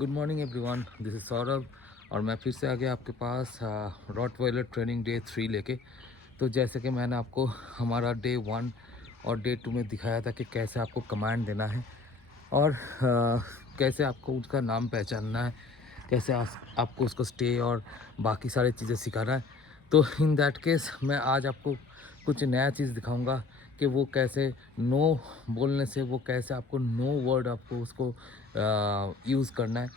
Good morning everyone, this is Saurabh. और मैं फिर से आ गया आपके पास रॉटवाइलर ट्रेनिंग डे 3 लेके। तो जैसे कि मैंने आपको हमारा डे 1 और डे 2 में दिखाया था कि कैसे आपको कमांड देना है और कैसे आपको उसका नाम पहचानना है, कैसे आपको उसको स्टे और बाकी सारी चीज़ें सिखाना है। तो इन दैट केस मैं आज आपको कुछ नया चीज़ दिखाऊंगा कि वो कैसे नो बोलने से वो कैसे आपको नो वर्ड आपको उसको यूज़ करना है।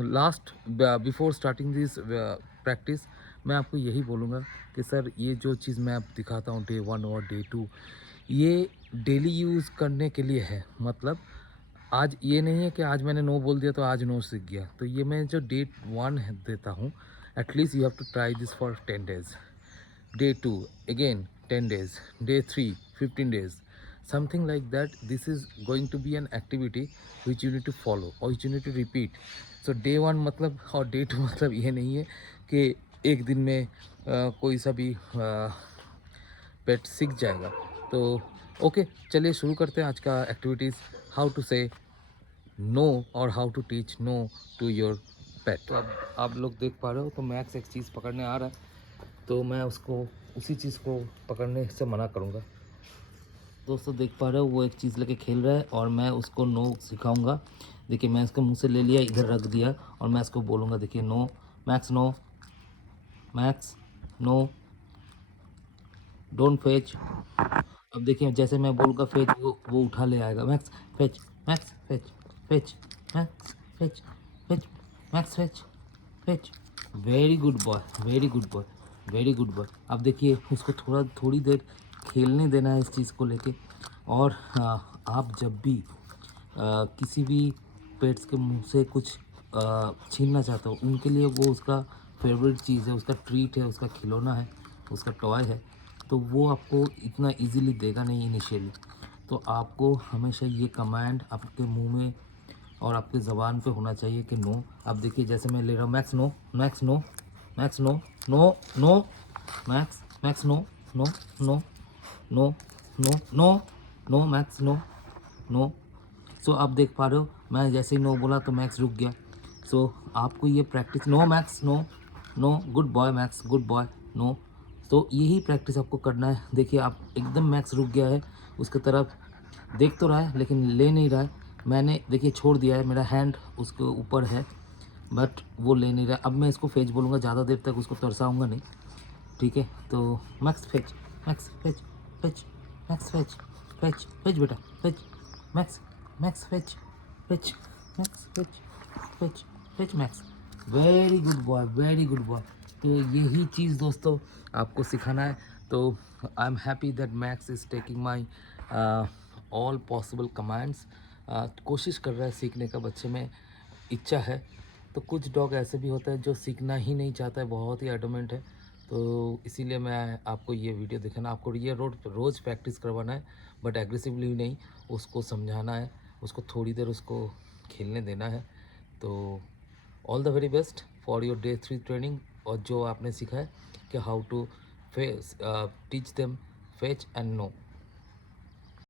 Last before starting this practice मैं आपको यही बोलूँगा कि सर ये जो चीज़ मैं अब दिखाता हूँ डे 1 और डे 2, ये डेली यूज़ करने के लिए है। मतलब आज ये नहीं है कि आज मैंने नो बोल दिया तो आज नो सीख गया। तो ये मैं जो डे 1 है देता हूँ, at least you have to try this for 10 days. Day 2 again 10 days, day 3 15 days, something like that. This is going to be an activity which you need to follow or which you need to repeat. So day 1 मतलब और day 2 मतलब ये नहीं है कि एक दिन में कोई सा भी पेट सीख जाएगा। तो ओके, चलिए शुरू करते हैं आज का activities. How to say no और how to teach no to your pet. तो अब आप लोग देख पा रहे हो तो मैक्स एक चीज़ पकड़ने आ रहा है, तो मैं उसको उसी चीज़ को पकड़ने से मना करूँगा। दोस्तों देख पा रहे हो वो एक चीज़ लेके खेल रहा है और मैं उसको नो सिखाऊंगा। देखिए मैं इसके मुंह से ले लिया, इधर रख दिया और मैं इसको बोलूँगा, देखिए no Max, no Max, no don't fetch. अब देखिए जैसे मैं बोलूँगा फेच, वो उठा ले आएगा। Max fetch, Max fetch, fetch Max fetch, fetch Max fetch, fetch. Very good boy, very good boy, very good boy. अब देखिए उसको थोड़ी देर खेलने देना है इस चीज़ को लेके। और आप जब भी किसी भी पेट्स के मुंह से कुछ छीनना चाहते हो, उनके लिए वो उसका फेवरेट चीज़ है, उसका ट्रीट है, उसका खिलौना है, उसका टॉय है, तो वो आपको इतना इजीली देगा नहीं इनिशियली। तो आपको हमेशा ये कमांड आपके मुंह में और आपके ज़बान पे होना चाहिए कि नो। अब देखिए जैसे मैं ले रहा हूँ, Max no, Max no, Max no, no no, Max Max no, no no, no no no, no Max no, no. So आप देख पा रहे हो मैं जैसे ही नो बोला तो मैक्स रुक गया। सो आपको ये practice, no Max no, no good boy Max, good boy no. तो यही प्रैक्टिस आपको करना है। देखिए आप एकदम मैक्स रुक गया है, उसकी तरफ देख तो रहा है लेकिन ले नहीं रहा है। मैंने देखिए छोड़ दिया है, मेरा हैंड उसके ऊपर है बट वो ले नहीं रहा। अब मैं इसको फेच बोलूँगा, ज़्यादा देर तक उसको तरसाऊँगा नहीं, ठीक है। तो Max fetch, Max fetch, fetch Max fetch, fetch fetch बेटा fetch, Max Max fetch, fetch Max fetch, fetch fetch Max. Very good boy, very good boy. तो यही चीज़ दोस्तों आपको सिखाना है। तो I am happy that Max is taking my all possible commands. कोशिश कर रहा है सीखने का, बच्चे में इच्छा है। तो कुछ डॉग ऐसे भी होता है जो सीखना ही नहीं चाहता है, बहुत ही एडमेंट है। तो इसीलिए मैं आपको ये वीडियो दिखाना, आपको ये रोज़ प्रैक्टिस करवाना है बट एग्रेसिवली नहीं, उसको समझाना है, उसको थोड़ी देर उसको खेलने देना है। तो all the very best for your day 3 training. और जो आपने सीखा है कि how to face teach them fetch and no.